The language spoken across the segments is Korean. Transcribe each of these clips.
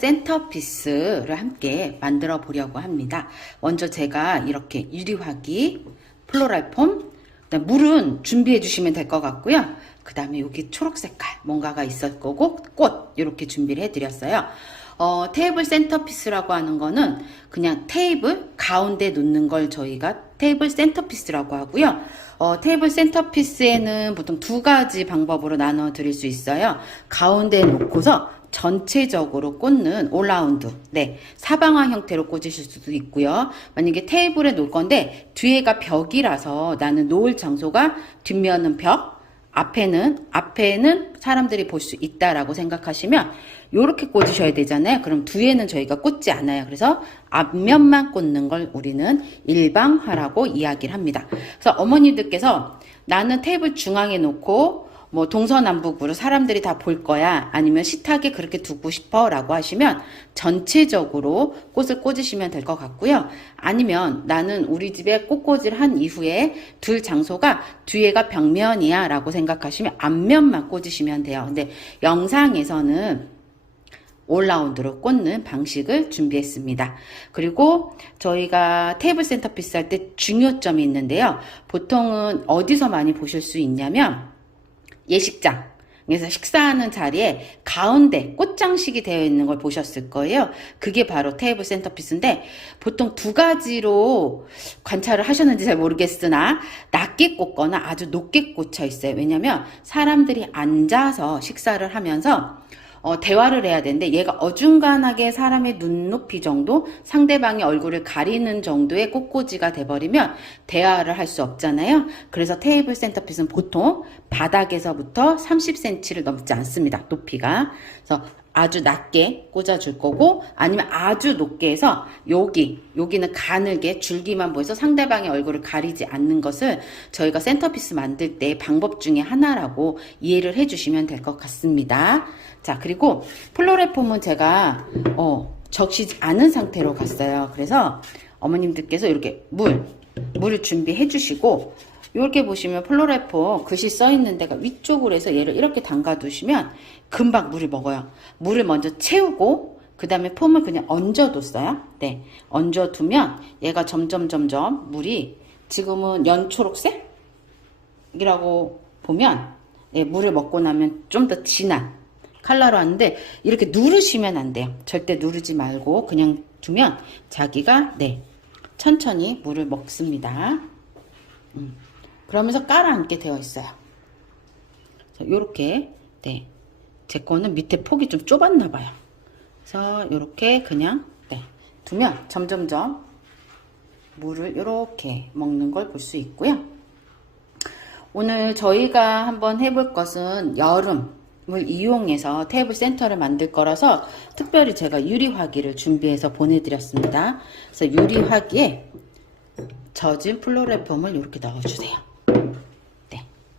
센터피스를 함께 만들어 보려고 합니다. 먼저 제가 이렇게 유리화기, 플로랄 폼, 물은 준비해 주시면 될 것 같고요. 그 다음에 여기 초록 색깔 뭔가가 있을 거고 꽃 이렇게 준비를 해 드렸어요. 테이블 센터피스라고 하는 거는 그냥 테이블 가운데 놓는 걸 저희가 테이블 센터피스라고 하고요. 테이블 센터피스에는 보통 두 가지 방법으로 나눠 드릴 수 있어요. 가운데에 놓고서 전체적으로 꽂는 올라운드, 사방화 형태로 꽂으실 수도 있고요. 만약에 테이블에 놓을 건데 뒤에가 벽이라서 나는 놓을 장소가 뒷면은 벽, 앞에는 사람들이 볼 수 있다라고 생각하시면 이렇게 꽂으셔야 되잖아요. 그럼 뒤에는 저희가 꽂지 않아요. 그래서 앞면만 꽂는 걸 우리는 일방화라고 이야기를 합니다. 그래서 어머님들께서 나는 테이블 중앙에 놓고 뭐 동서남북으로 사람들이 다 볼 거야, 아니면 식탁에 그렇게 두고 싶어 라고 하시면 전체적으로 꽃을 꽂으시면 될 것 같고요. 아니면 나는 우리 집에 꽃꽂이를 한 이후에 둘 장소가 뒤에가 벽면이야 라고 생각하시면 앞면만 꽂으시면 돼요. 근데 영상에서는 올라운드로 꽂는 방식을 준비했습니다. 그리고 저희가 테이블 센터피스 할 때 중요점이 있는데요. 보통은 어디서 많이 보실 수 있냐면 예식장, 그래서 식사하는 자리에 가운데 꽃장식이 되어 있는 걸 보셨을 거예요. 그게 바로 테이블 센터피스인데 보통 두 가지로 관찰을 하셨는지 잘 모르겠으나 낮게 꽂거나 아주 높게 꽂혀 있어요. 왜냐면 사람들이 앉아서 식사를 하면서 대화를 해야 되는데 얘가 어중간하게 사람의 눈높이 정도, 상대방의 얼굴을 가리는 정도의 꽃꽂이가 돼버리면 대화를 할 수 없잖아요. 그래서 테이블 센터피스는 보통 바닥에서부터 30cm를 넘지 않습니다. 높이가. 그래서 아주 낮게 꽂아줄 거고, 아니면 아주 높게 해서 여기는 가늘게 줄기만 보여서 상대방의 얼굴을 가리지 않는 것을 저희가 센터피스 만들 때 방법 중에 하나라고 이해를 해주시면 될 것 같습니다. 자, 그리고 플로랄 폼은 제가 적시지 않은 상태로 갔어요. 그래서 어머님들께서 이렇게 물을 준비해 주시고, 이렇게 보시면 플로랄 폼 글씨 써 있는 데가 위쪽으로 해서 얘를 이렇게 담가 두시면 금방 물을 먹어요. 물을 먼저 채우고 그 다음에 폼을 그냥 얹어뒀어요. 얹어두면 얘가 점점 물이 지금은 연초록색이라고 보면 물을 먹고 나면 좀 더 진한 컬러로 하는데 이렇게 누르시면 안 돼요. 절대 누르지 말고 그냥 두면 자기가 천천히 물을 먹습니다. 그러면서 깔아앉게 되어 있어요. 요렇게 제 거는 밑에 폭이 좀 좁았나 봐요. 그래서 요렇게 그냥 두면 점점점 물을 요렇게 먹는 걸 볼 수 있고요. 오늘 저희가 한번 해볼 것은 여름을 이용해서 테이블 센터를 만들 거라서 특별히 제가 유리화기를 준비해서 보내드렸습니다. 그래서 유리화기에 젖은 플로랄 폼을 이렇게 넣어주세요.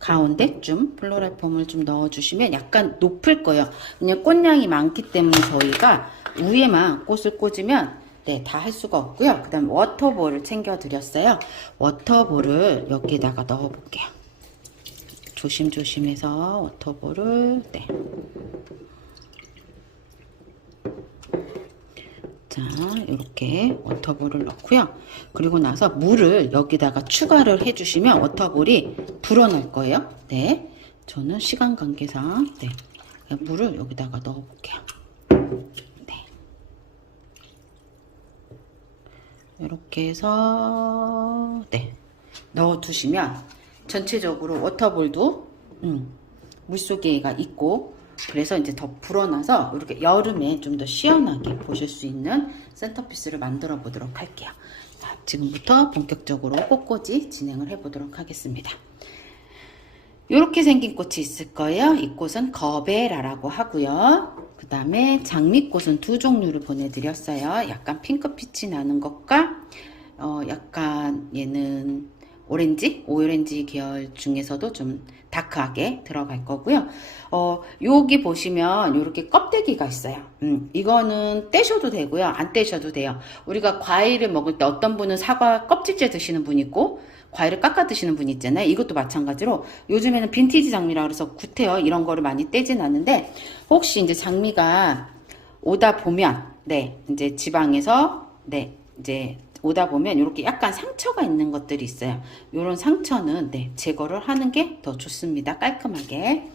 가운데쯤 플로랄 폼을 좀 넣어주시면 약간 높을 거예요. 그냥 꽃량이 많기 때문에 저희가 위에만 꽃을 꽂으면 다 할 수가 없고요. 그 다음 워터볼을 챙겨 드렸어요. 워터볼을 여기다가 넣어 볼게요. 조심조심해서 워터볼을 자, 이렇게 워터볼을 넣고요. 그리고 나서 물을 여기다가 추가를 해주시면 워터볼이 불어날 거예요. 저는 시간 관계상 물을 여기다가 넣어볼게요. 이렇게 해서 넣어두시면 전체적으로 워터볼도 물속에가 있고, 그래서 이제 더 불어나서 이렇게 여름에 좀 더 시원하게 보실 수 있는 센터피스를 만들어 보도록 할게요. 자, 지금부터 본격적으로 꽃꽂이 진행을 해 보도록 하겠습니다. 이렇게 생긴 꽃이 있을 거예요. 이 꽃은 거베라라고 하고요. 그 다음에 장미꽃은 두 종류를 보내드렸어요. 약간 핑크빛이 나는 것과 약간 얘는 오렌지 계열 중에서도 좀 다크하게 들어갈 거고요. 여기 보시면 이렇게 껍데기가 있어요. 이거는 떼셔도 되고요. 안 떼셔도 돼요. 우리가 과일을 먹을 때 어떤 분은 사과 껍질째 드시는 분 있고 과일을 깎아 드시는 분 있잖아요. 이것도 마찬가지로 요즘에는 빈티지 장미라 그래서 구태여 이런 거를 많이 떼진 않는데, 혹시 이제 장미가 오다 보면, 네, 이제 지방에서, 네, 이제 오다 보면 이렇게 약간 상처가 있는 것들이 있어요. 이런 상처는, 네, 제거를 하는 게 더 좋습니다. 깔끔하게.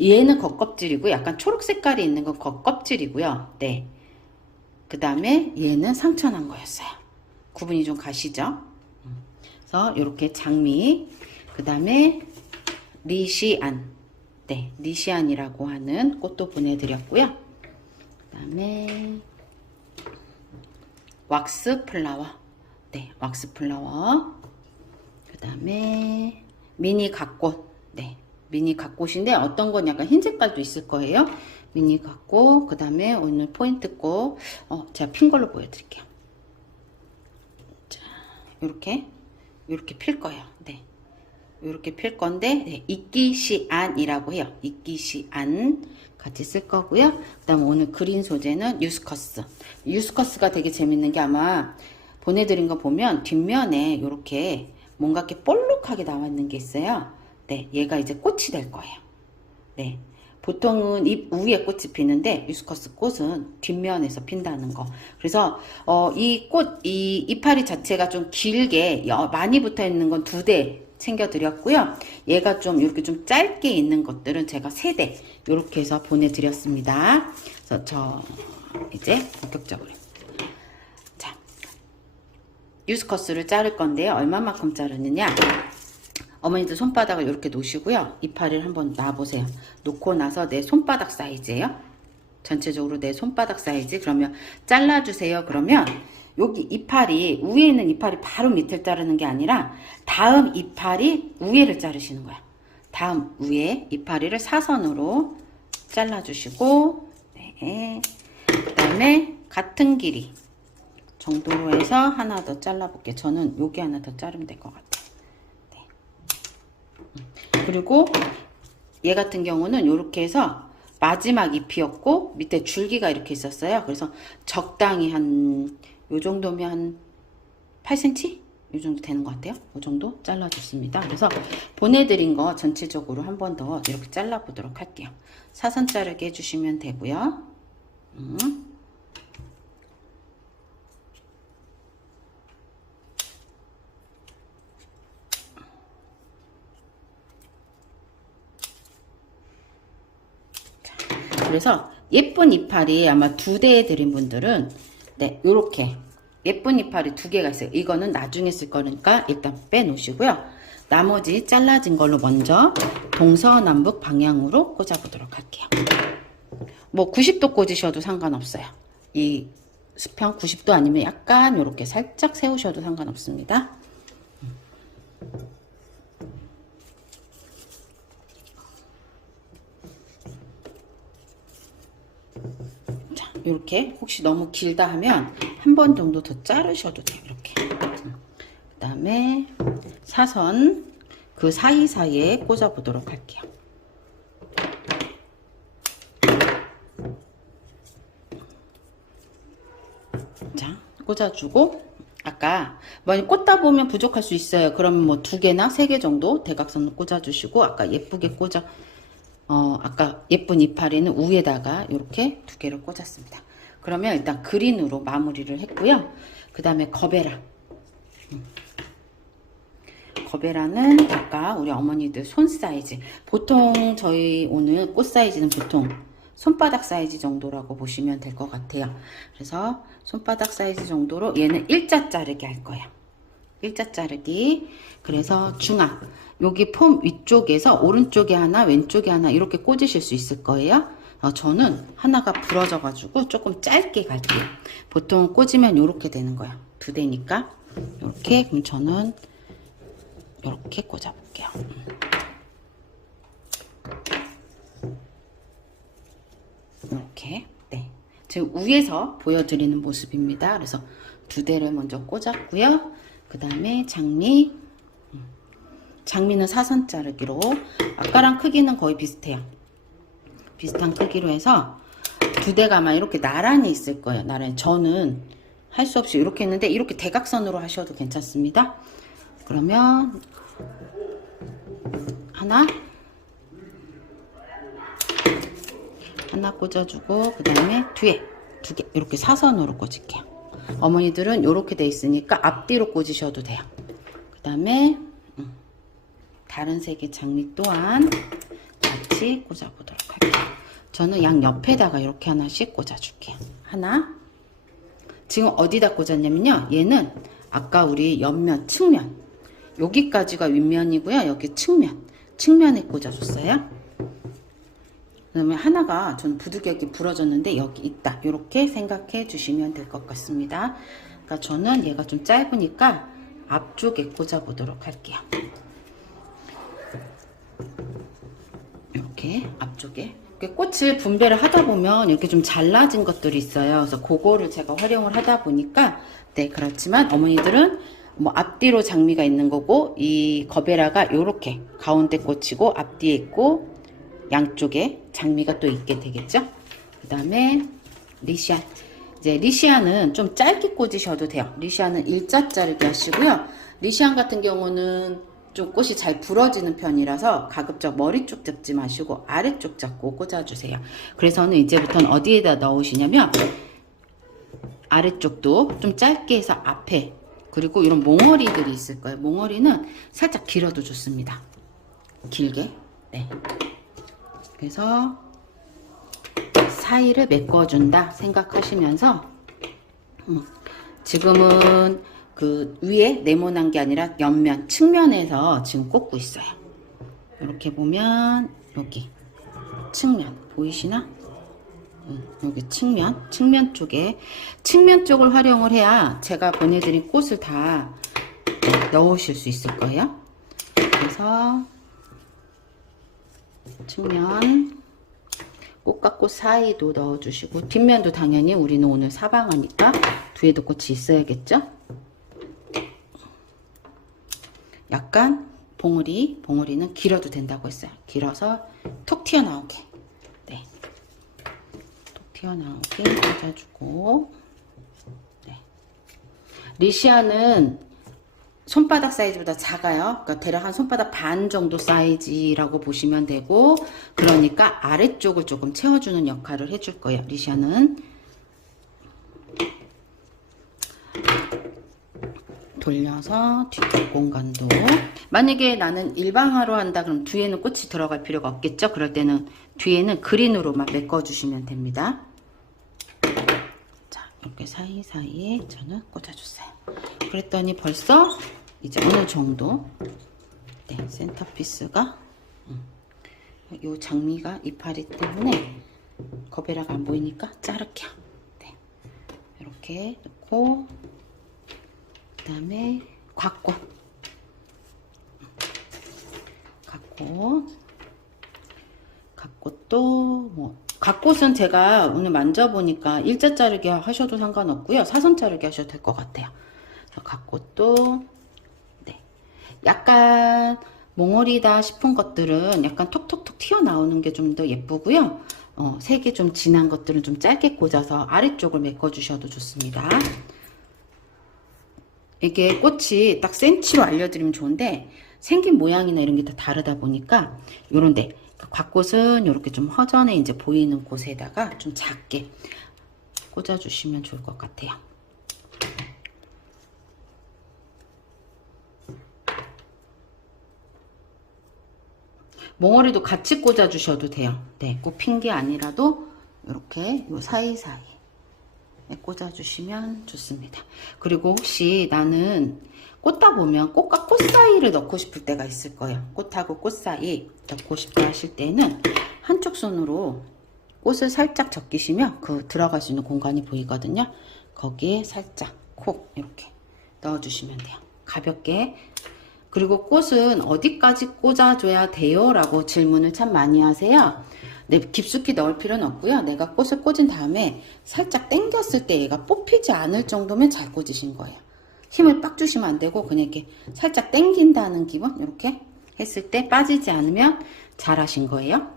얘는 겉껍질이고, 약간 초록 색깔이 있는 건 겉껍질이고요. 네. 그 다음에 얘는 상처 난 거였어요. 구분이 좀 가시죠? 그래서 이렇게 장미, 그 다음에 리시안, 네, 리시안이라고 하는 꽃도 보내드렸고요. 그 다음에 왁스 플라워, 네, 왁스 플라워. 그 다음에 미니 갓꽃, 네, 미니 갓꽃인데 어떤 건 약간 흰 색깔도 있을 거예요. 미니 갓꽃, 그 다음에 오늘 포인트 꽃, 제가 핀 걸로 보여드릴게요. 자, 요렇게 필 거예요. 네. 요렇게 필 건데, 네, 이끼시안이라고 해요. 이끼시안 같이 쓸 거고요. 그 다음 오늘 그린 소재는 유스커스. 유스커스가 되게 재밌는 게 아마 보내드린 거 보면 뒷면에 요렇게 뭔가 이렇게 볼록하게 나와 있는 게 있어요. 네, 얘가 이제 꽃이 될 거예요. 네. 보통은 잎 위에 꽃이 피는데 유스커스 꽃은 뒷면에서 핀다는 거. 그래서 이 이파리 자체가 좀 길게 많이 붙어 있는 건 2대 챙겨 드렸고요. 얘가 좀 이렇게 좀 짧게 있는 것들은 제가 3대 이렇게 해서 보내드렸습니다. 그래서 저 이제 본격적으로 자, 유스커스를 자를 건데요. 얼마만큼 자르느냐? 어머니들 손바닥을 이렇게 놓으시고요. 이파리를 한번 놔보세요. 놓고 나서 내 손바닥 사이즈예요. 전체적으로 내 손바닥 사이즈. 그러면 잘라주세요. 그러면 여기 이파리, 위에 있는 이파리 바로 밑을 자르는 게 아니라 다음 이파리 위에를 자르시는 거야. 다음 위에 이파리를 사선으로 잘라주시고, 네. 그 다음에 같은 길이 정도로 해서 하나 더 잘라볼게요. 저는 여기 하나 더 자르면 될 것 같아요. 그리고 얘 같은 경우는 이렇게 해서 마지막 잎이었고 밑에 줄기가 이렇게 있었어요. 그래서 적당히 한 요 정도면 한 8cm? 요 정도 되는 것 같아요. 요 정도 잘라줬습니다. 그래서 보내드린 거 전체적으로 한 번 더 이렇게 잘라보도록 할게요. 사선 자르기 해주시면 되고요. 그래서 예쁜 이파리 아마 2대 드린 분들은 네, 요렇게 예쁜 이파리 2개가 있어요. 이거는 나중에 쓸 거니까 일단 빼놓으시고요. 나머지 잘라진 걸로 먼저 동서남북 방향으로 꽂아보도록 할게요. 뭐 90도 꽂으셔도 상관없어요. 이 수평 90도 아니면 약간 요렇게 살짝 세우셔도 상관없습니다. 이렇게 혹시 너무 길다 하면 한 번 정도 더 자르셔도 돼요. 이렇게. 그 다음에 사선 그 사이사이에 꽂아 보도록 할게요. 자, 꽂아주고 아까 많이 꽂다 보면 부족할 수 있어요. 그러면 뭐 2개나 3개 정도 대각선으로 꽂아주시고 아까 예쁘게 아까 예쁜 이파리는 위에다가 이렇게 2개를 꽂았습니다. 그러면 일단 그린으로 마무리를 했고요. 그 다음에 거베라. 거베라는 아까 우리 어머니들 손 사이즈. 보통 저희 오늘 꽃 사이즈는 보통 손바닥 사이즈 정도라고 보시면 될 것 같아요. 그래서 손바닥 사이즈 정도로 얘는 일자 자르기 할 거예요. 일자 자르기. 그래서 중앙. 여기 폼 위쪽에서 오른쪽에 하나 왼쪽에 하나 이렇게 꽂으실 수 있을 거예요. 저는 하나가 부러져 가지고 조금 짧게 갈게요. 보통 꽂으면 이렇게 되는 거야. 2대니까 이렇게. 그럼 저는 이렇게 꽂아 볼게요. 이렇게. 네, 지금 위에서 보여드리는 모습입니다. 그래서 2대를 먼저 꽂았고요. 그 다음에 장미는 사선 자르기로, 아까랑 크기는 거의 비슷해요. 비슷한 크기로 해서 2대가 아마 이렇게 나란히 있을 거예요. 나란히. 저는 할 수 없이 이렇게 했는데 이렇게 대각선으로 하셔도 괜찮습니다. 그러면 하나, 하나 꽂아주고 그 다음에 뒤에 2개 이렇게 사선으로 꽂을게요. 어머니들은 이렇게 돼 있으니까 앞뒤로 꽂으셔도 돼요. 그 다음에 다른 색의 장미 또한 같이 꽂아보도록 할게요. 저는 양 옆에다가 이렇게 하나씩 꽂아줄게요. 하나. 지금 어디다 꽂았냐면요. 얘는 아까 우리 옆면, 측면 여기까지가 윗면이고요. 여기 측면에 꽂아줬어요. 그 다음에 하나가 전 부득이하게 부러졌는데 여기 있다. 이렇게 생각해 주시면 될 것 같습니다. 그러니까 저는 얘가 좀 짧으니까 앞쪽에 꽂아 보도록 할게요. 이렇게 앞쪽에 꽃을 분배를 하다 보면 이렇게 좀 잘라진 것들이 있어요. 그래서 그거를 제가 활용을 하다 보니까 네, 그렇지만 어머니들은 뭐 앞뒤로 장미가 있는 거고 이 거베라가 이렇게 가운데 꽂히고 앞뒤에 있고 양쪽에 장미가 또 있게 되겠죠. 그 다음에 리시안. 이제 리시안은 좀 짧게 꽂으셔도 돼요. 리시안은 일자 자르기 하시고요. 리시안 같은 경우는 좀 꽃이 잘 부러지는 편이라서 가급적 머리 쪽 잡지 마시고 아래쪽 잡고 꽂아주세요. 그래서는 이제부터는 어디에다 넣으시냐면 아래쪽도 좀 짧게 해서 앞에, 그리고 이런 몽어리들이 있을 거예요. 몽어리는 살짝 길어도 좋습니다. 길게. 네. 그래서 사이를 메꿔준다 생각하시면서 지금은 그 위에 네모난 게 아니라 옆면, 측면에서 지금 꽂고 있어요. 이렇게 보면 여기 측면 보이시나? 여기 측면 쪽을 활용을 해야 제가 보내드린 꽃을 다 넣으실 수 있을 거예요. 그래서 측면, 꽃과 꽃 사이도 넣어주시고, 뒷면도 당연히 우리는 오늘 사방하니까 뒤에도 꽃이 있어야겠죠? 약간 봉우리는 길어도 된다고 했어요. 길어서 톡 튀어나오게. 네. 톡 튀어나오게 꽂아주고. 네. 리시아는 손바닥 사이즈보다 작아요. 그러니까 대략 한 손바닥 반 정도 사이즈라고 보시면 되고, 그러니까 아래쪽을 조금 채워주는 역할을 해줄 거예요. 리샤는 돌려서 뒤쪽 공간도, 만약에 나는 일방화로 한다 그럼 뒤에는 꽃이 들어갈 필요가 없겠죠. 그럴 때는 뒤에는 그린으로만 메꿔주시면 됩니다. 자, 이렇게 사이사이에 저는 꽂아줬어요. 그랬더니 벌써 이제 어느 정도, 네, 센터피스가 요 장미가 이파리 때문에 거베라가 안 보이니까 자를게요. 네, 이렇게 넣고, 그 다음에 갓꽃도 뭐 갓꽃은 제가 오늘 만져보니까 일자 자르기 하셔도 상관없고요, 사선 자르기 하셔도 될 것 같아요. 갓꽃도 네, 약간 몽월이다 싶은 것들은 약간 톡톡톡 튀어나오는 게 좀 더 예쁘고요. 색이 좀 진한 것들은 좀 짧게 꽂아서 아래쪽을 메꿔주셔도 좋습니다. 이게 꽃이 딱 센치로 알려드리면 좋은데 생긴 모양이나 이런 게 다 다르다 보니까 요런데 곽꽃은 이렇게 좀 허전해 이제 보이는 곳에다가 좀 작게 꽂아주시면 좋을 것 같아요. 몽어리도 같이 꽂아주셔도 돼요. 네, 꼭 핀 게 아니라도 이렇게 요 사이사이 꽂아주시면 좋습니다. 그리고 혹시 나는 꽂다 보면 꽃과 꽃 사이를 넣고 싶을 때가 있을 거예요. 꽃하고 꽃 사이 넣고 싶다 하실 때는 한쪽 손으로 꽃을 살짝 적기시면 그 들어갈 수 있는 공간이 보이거든요. 거기에 살짝 콕 이렇게 넣어주시면 돼요. 가볍게. 그리고 꽃은 어디까지 꽂아줘야 돼요? 라고 질문을 참 많이 하세요. 네, 깊숙이 넣을 필요는 없고요. 내가 꽃을 꽂은 다음에 살짝 당겼을 때 얘가 뽑히지 않을 정도면 잘 꽂으신 거예요. 힘을 빡 주시면 안 되고 그냥 이렇게 살짝 당긴다는 기분? 이렇게 했을 때 빠지지 않으면 잘 하신 거예요.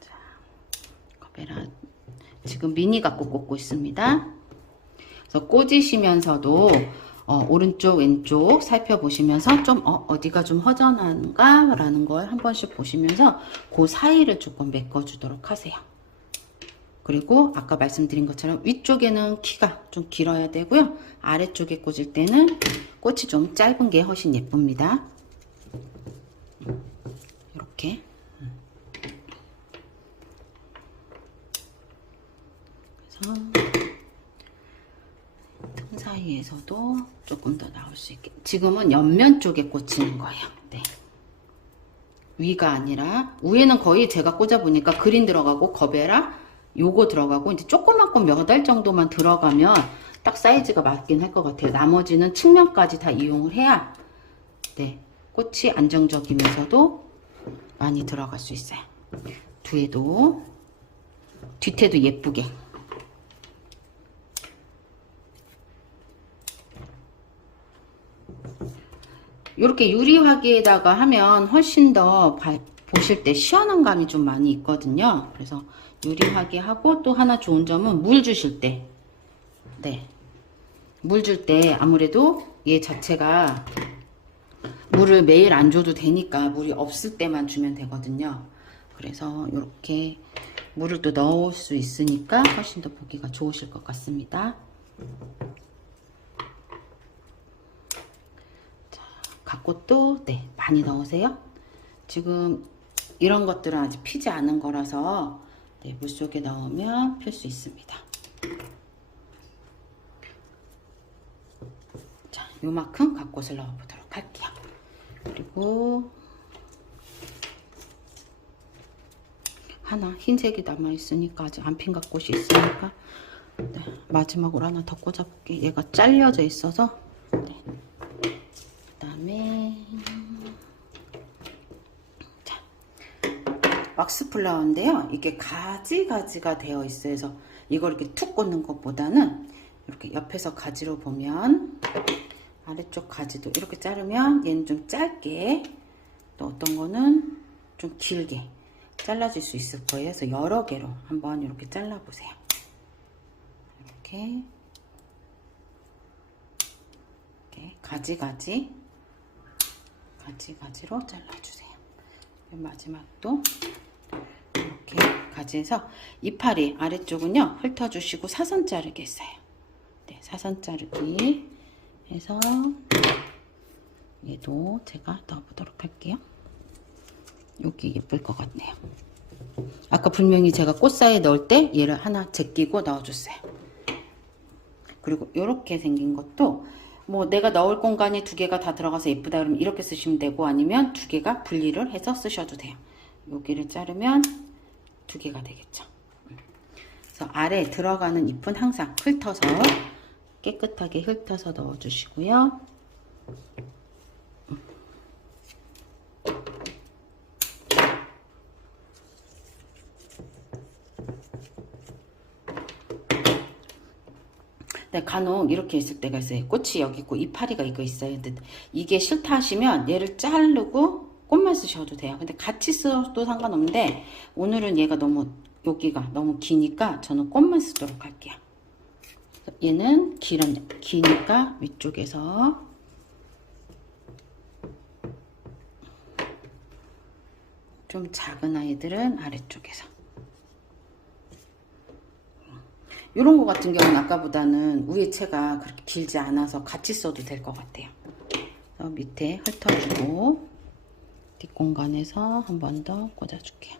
자, 거베라 지금 미니 갖고 꽂고 있습니다. 그래서 꽂으시면서도 오른쪽 왼쪽 살펴보시면서 좀 어디가 좀 허전한가 라는 걸 한 번씩 보시면서 그 사이를 조금 메꿔주도록 하세요. 그리고 아까 말씀드린 것처럼 위쪽에는 키가 좀 길어야 되고요. 아래쪽에 꽂을 때는 꽃이 좀 짧은 게 훨씬 예쁩니다. 이렇게. 그래서 틈 사이에서도 조금 더 나올 수 있게. 지금은 옆면 쪽에 꽂히는 거예요. 네. 위가 아니라 위에는 거의 제가 꽂아 보니까 그린 들어가고 거베라 요거 들어가고 이제 조그맣고 몇 알 정도만 들어가면 딱 사이즈가 맞긴 할 것 같아요. 나머지는 측면까지 다 이용을 해야 네, 꽃이 안정적이면서도 많이 들어갈 수 있어요. 뒤에도 뒤태도 예쁘게. 이렇게 유리화기에다가 하면 훨씬 더 보실 때 시원한 감이 좀 많이 있거든요. 그래서 유리화기 하고 또 하나 좋은 점은 물 주실 때, 네, 물 줄 때 아무래도 얘 자체가 물을 매일 안 줘도 되니까 물이 없을 때만 주면 되거든요. 그래서 이렇게 물을 또 넣을 수 있으니까 훨씬 더 보기가 좋으실 것 같습니다. 갓꽃도 네, 많이 넣으세요. 지금 이런 것들은 아직 피지 않은 거라서 네, 물속에 넣으면 필 수 있습니다. 자, 요만큼 갓꽃을 넣어보도록 할게요. 그리고 하나 흰색이 남아있으니까 아직 안 핀 갓꽃이 있으니까 네, 마지막으로 하나 더 꽂아볼게요. 얘가 잘려져 있어서 네. 그다음에 자, 왁스 플라워인데요. 이게 가지가 되어 있어요. 그래서 이걸 이렇게 툭 꽂는 것보다는 이렇게 옆에서 가지로 보면 아래쪽 가지도 이렇게 자르면 얘는 좀 짧게 또 어떤 거는 좀 길게 잘라질 수 있을 거예요. 그래서 여러 개로 한번 이렇게 잘라보세요. 이렇게 가지가지로 잘라주세요. 마지막도 이렇게 가지에서 이파리 아래쪽은요 훑어주시고 사선 자르기 했어요. 네, 사선 자르기 해서 얘도 제가 넣어보도록 할게요. 여기 예쁠 것 같네요. 아까 분명히 제가 꽃 사이에 넣을 때 얘를 하나 제끼고 넣어줬어요. 그리고 이렇게 생긴 것도 뭐 내가 넣을 공간이 두 개가 다 들어가서 예쁘다 그러면 이렇게 쓰시면 되고 아니면 두 개가 분리를 해서 쓰셔도 돼요. 여기를 자르면 두 개가 되겠죠. 그래서 아래 들어가는 잎은 항상 훑어서 깨끗하게 훑어서 넣어주시고요. 네, 간혹 이렇게 있을 때가 있어요. 꽃이 여기 있고 이파리가 이거 있어요. 근데 이게 싫다 하시면 얘를 자르고 꽃만 쓰셔도 돼요. 근데 같이 써도 상관없는데 오늘은 얘가 너무 여기가 너무 기니까 저는 꽃만 쓰도록 할게요. 얘는 기니까 위쪽에서 좀 작은 아이들은 아래쪽에서 이런 거 같은 경우는 아까보다는 위에 채가 그렇게 길지 않아서 같이 써도 될 것 같아요. 그래서 밑에 훑어주고 뒷공간에서 한 번 더 꽂아줄게요.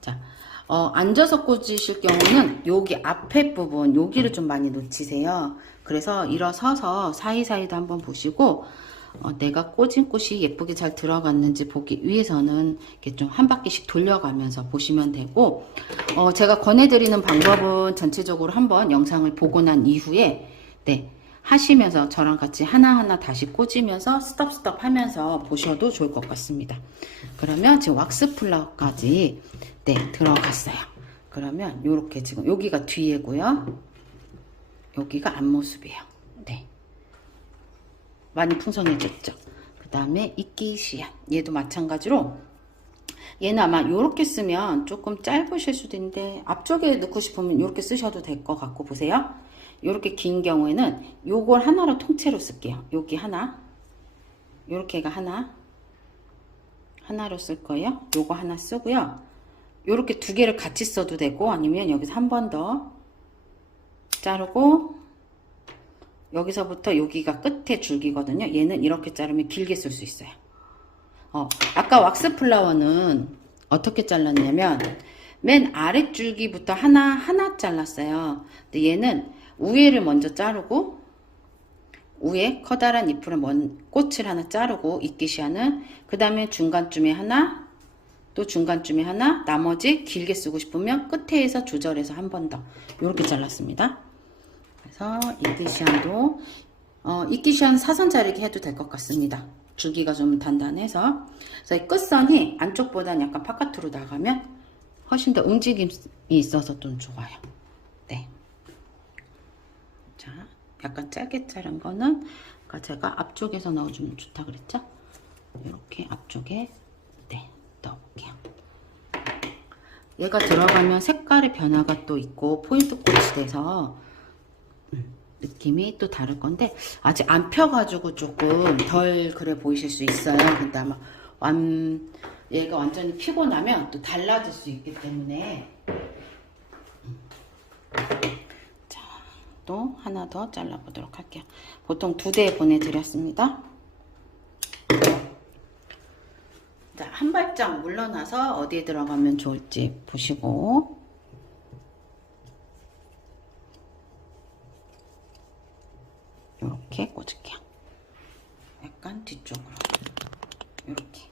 자, 앉아서 꽂으실 경우는 여기 앞에 부분 여기를 좀 많이 놓치세요. 그래서 일어서서 사이사이도 한번 보시고 내가 꽂은 꽃이 예쁘게 잘 들어갔는지 보기 위해서는 이렇게 좀 한 바퀴씩 돌려가면서 보시면 되고 제가 권해드리는 방법은 전체적으로 한번 영상을 보고 난 이후에 네, 하시면서 저랑 같이 하나하나 다시 꽂으면서 스톱 하면서 보셔도 좋을 것 같습니다. 그러면 지금 왁스 플라워까지 네, 들어갔어요. 그러면 이렇게 지금 여기가 뒤에고요. 여기가 앞모습이에요. 네. 많이 풍성해졌죠. 그 다음에 이끼시안 얘도 마찬가지로 얘는 아마 요렇게 쓰면 조금 짧으실 수도 있는데 앞쪽에 넣고 싶으면 요렇게 쓰셔도 될 것 같고 보세요. 요렇게 긴 경우에는 요걸 하나로 통째로 쓸게요. 여기 하나, 요렇게가 하나로 쓸 거예요. 요거 하나 쓰고요. 요렇게 두 개를 같이 써도 되고 아니면 여기서 한 번 더 자르고 여기서부터 여기가 끝에 줄기거든요. 얘는 이렇게 자르면 길게 쓸 수 있어요. 아까 왁스 플라워는 어떻게 잘랐냐면 맨 아랫줄기부터 하나 잘랐어요. 근데 얘는 위에를 먼저 자르고 위에 커다란 잎으로 꽃을 하나 자르고 이끼시아는 그 다음에 중간쯤에 하나 또 중간쯤에 하나 나머지 길게 쓰고 싶으면 끝에서 조절해서 한 번 더 이렇게 잘랐습니다. 그래서 이끼시안도 이끼시안 사선 자르기 해도 될 것 같습니다. 줄기가 좀 단단해서 그래서 이 끝선이 안쪽보다는 약간 바깥으로 나가면 훨씬 더 움직임이 있어서 좀 좋아요. 네. 자, 약간 짧게 자른 거는 아까 제가 앞쪽에서 넣어주면 좋다 그랬죠? 이렇게 앞쪽에 네 넣어볼게요. 얘가 들어가면 색깔의 변화가 또 있고 포인트 꽃이 돼서 느낌이 또 다를 건데 아직 안 펴가지고 조금 덜 그래 보이실 수 있어요. 근데 아마 얘가 완전히 피고 나면 또 달라질 수 있기 때문에 자, 또 하나 더 잘라보도록 할게요. 보통 2대 보내드렸습니다. 자, 한 발짝 물러나서 어디에 들어가면 좋을지 보시고 이렇게 꽂을게요. 약간 뒤쪽으로 이렇게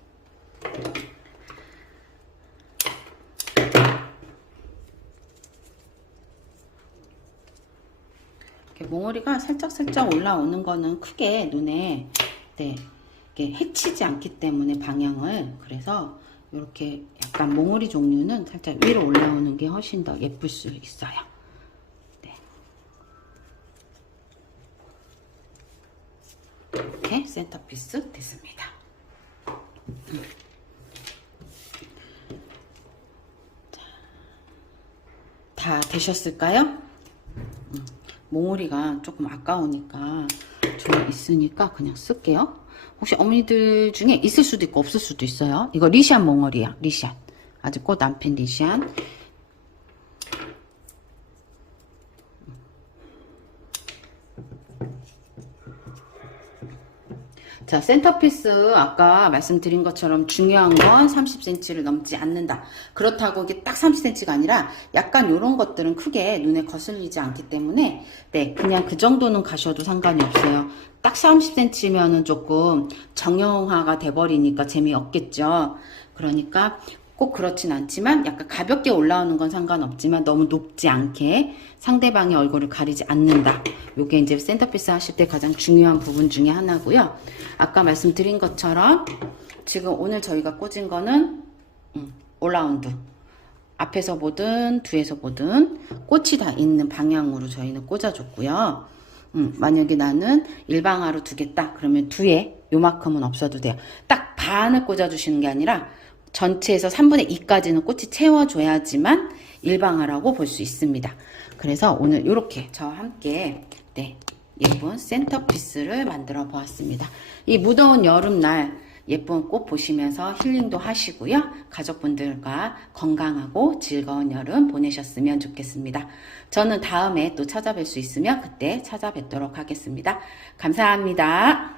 이렇게 몽우리가 살짝 올라오는 거는 크게 눈에 네, 이렇게 해치지 않기 때문에 방향을 그래서 이렇게 약간 몽우리 종류는 살짝 위로 올라오는 게 훨씬 더 예쁠 수 있어요. 이렇게 센터피스 됐습니다. 다 되셨을까요? 몽우리가 조금 아까우니까 좀 있으니까 그냥 쓸게요. 혹시 어머니들 중에 있을 수도 있고 없을 수도 있어요. 이거 리시안 몽우리야. 리시안. 아직 꽃 안 핀 리시안. 자, 센터피스 아까 말씀드린 것처럼 중요한 건 30cm를 넘지 않는다. 그렇다고 이게 딱 30cm가 아니라 약간 이런 것들은 크게 눈에 거슬리지 않기 때문에 네, 그냥 그 정도는 가셔도 상관이 없어요. 딱 30cm면은 조금 정형화가 돼버리니까 재미없겠죠. 그러니까 꼭 그렇진 않지만 약간 가볍게 올라오는 건 상관없지만 너무 높지 않게 상대방의 얼굴을 가리지 않는다. 요게 이제 센터피스 하실 때 가장 중요한 부분 중에 하나고요. 아까 말씀드린 것처럼 지금 오늘 저희가 꽂은 거는 올라운드. 앞에서 보든 뒤에서 보든 꽃이 다 있는 방향으로 저희는 꽂아줬고요. 만약에 나는 일방화로 두겠다. 그러면 뒤에 요만큼은 없어도 돼요. 딱 반을 꽂아주시는 게 아니라 전체에서 3분의 2까지는 꽃이 채워줘야지만 일방화라고 볼 수 있습니다. 그래서 오늘 이렇게 저와 함께 네, 예쁜 센터피스를 만들어 보았습니다. 이 무더운 여름날 예쁜 꽃 보시면서 힐링도 하시고요. 가족분들과 건강하고 즐거운 여름 보내셨으면 좋겠습니다. 저는 다음에 또 찾아뵐 수 있으면 그때 찾아뵙도록 하겠습니다. 감사합니다.